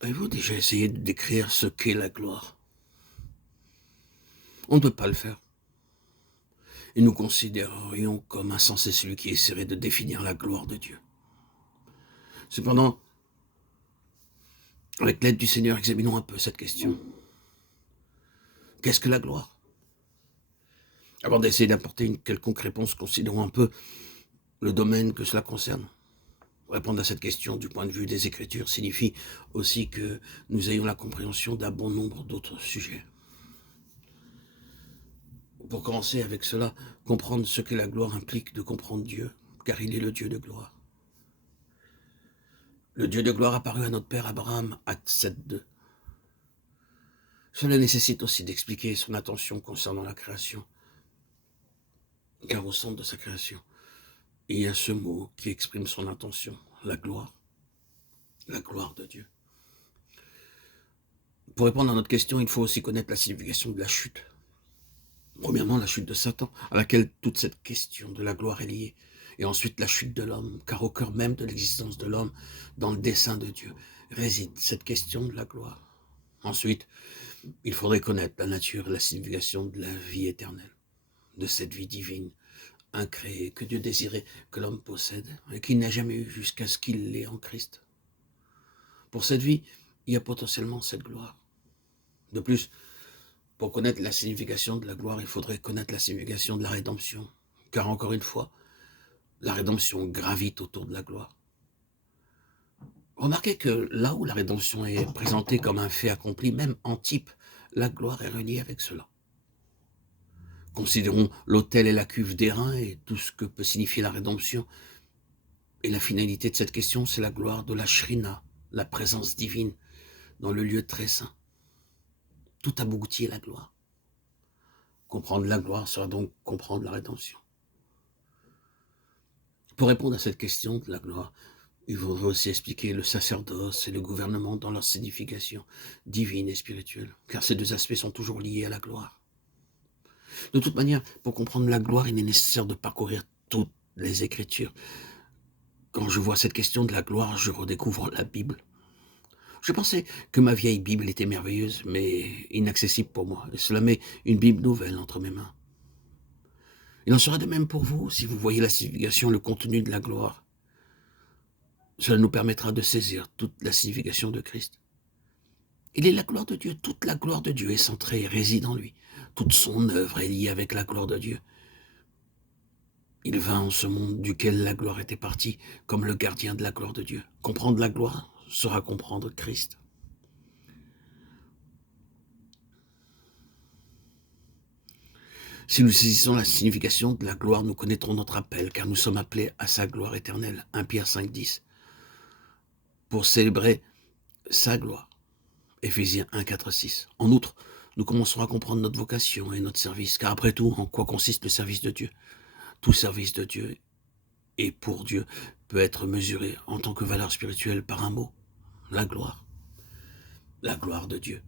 Avez-vous déjà essayé de décrire ce qu'est la gloire? On ne peut pas le faire. Et nous considérerions comme insensé celui qui essaierait de définir la gloire de Dieu. Cependant, avec l'aide du Seigneur, examinons un peu cette question. Qu'est-ce que la gloire? Avant d'essayer d'apporter une quelconque réponse, considérons un peu le domaine que cela concerne. Répondre à cette question du point de vue des Écritures signifie aussi que nous ayons la compréhension d'un bon nombre d'autres sujets. Pour commencer avec cela, comprendre ce qu'est la gloire implique de comprendre Dieu, car il est le Dieu de gloire. Le Dieu de gloire apparut à notre père Abraham, acte 7.2. Cela nécessite aussi d'expliquer son attention concernant la création, car au centre de sa création, il y a ce mot qui exprime son intention, la gloire de Dieu. Pour répondre à notre question, il faut aussi connaître la signification de la chute. Premièrement, la chute de Satan, à laquelle toute cette question de la gloire est liée. Et ensuite, la chute de l'homme, car au cœur même de l'existence de l'homme, dans le dessein de Dieu, réside cette question de la gloire. Ensuite, il faudrait connaître la nature et la signification de la vie éternelle, de cette vie divine, incréée, que Dieu désirait que l'homme possède, et qu'il n'a jamais eu jusqu'à ce qu'il l'ait en Christ. Pour cette vie, il y a potentiellement cette gloire. De plus, pour connaître la signification de la gloire, il faudrait connaître la signification de la rédemption. Car encore une fois, la rédemption gravite autour de la gloire. Remarquez que là où la rédemption est présentée comme un fait accompli, même en type, la gloire est reliée avec cela. Considérons l'autel et la cuve d'airain et tout ce que peut signifier la rédemption. Et la finalité de cette question, c'est la gloire de la Shrina, la présence divine dans le lieu très saint. Tout aboutit à la gloire. Comprendre la gloire sera donc comprendre la rédemption. Pour répondre à cette question de la gloire, il faudrait aussi expliquer le sacerdoce et le gouvernement dans leur signification divine et spirituelle, car ces deux aspects sont toujours liés à la gloire. De toute manière, pour comprendre la gloire, il est nécessaire de parcourir toutes les Écritures. Quand je vois cette question de la gloire, je redécouvre la Bible. Je pensais que ma vieille Bible était merveilleuse, mais inaccessible pour moi, et cela met une Bible nouvelle entre mes mains. Il en sera de même pour vous, si vous voyez la signification, le contenu de la gloire. Cela nous permettra de saisir toute la signification de Christ. Il est la gloire de Dieu, toute la gloire de Dieu est centrée et réside en lui. Toute son œuvre est liée avec la gloire de Dieu. Il vint en ce monde duquel la gloire était partie, comme le gardien de la gloire de Dieu. Comprendre la gloire sera comprendre Christ. Si nous saisissons la signification de la gloire, nous connaîtrons notre appel, car nous sommes appelés à sa gloire éternelle. 1 Pierre 5.10. Pour célébrer sa gloire. Éphésiens 1.4.6. En outre, nous commencerons à comprendre notre vocation et notre service, car après tout, en quoi consiste le service de Dieu? Tout service de Dieu et pour Dieu peut être mesuré en tant que valeur spirituelle par un mot, la gloire de Dieu.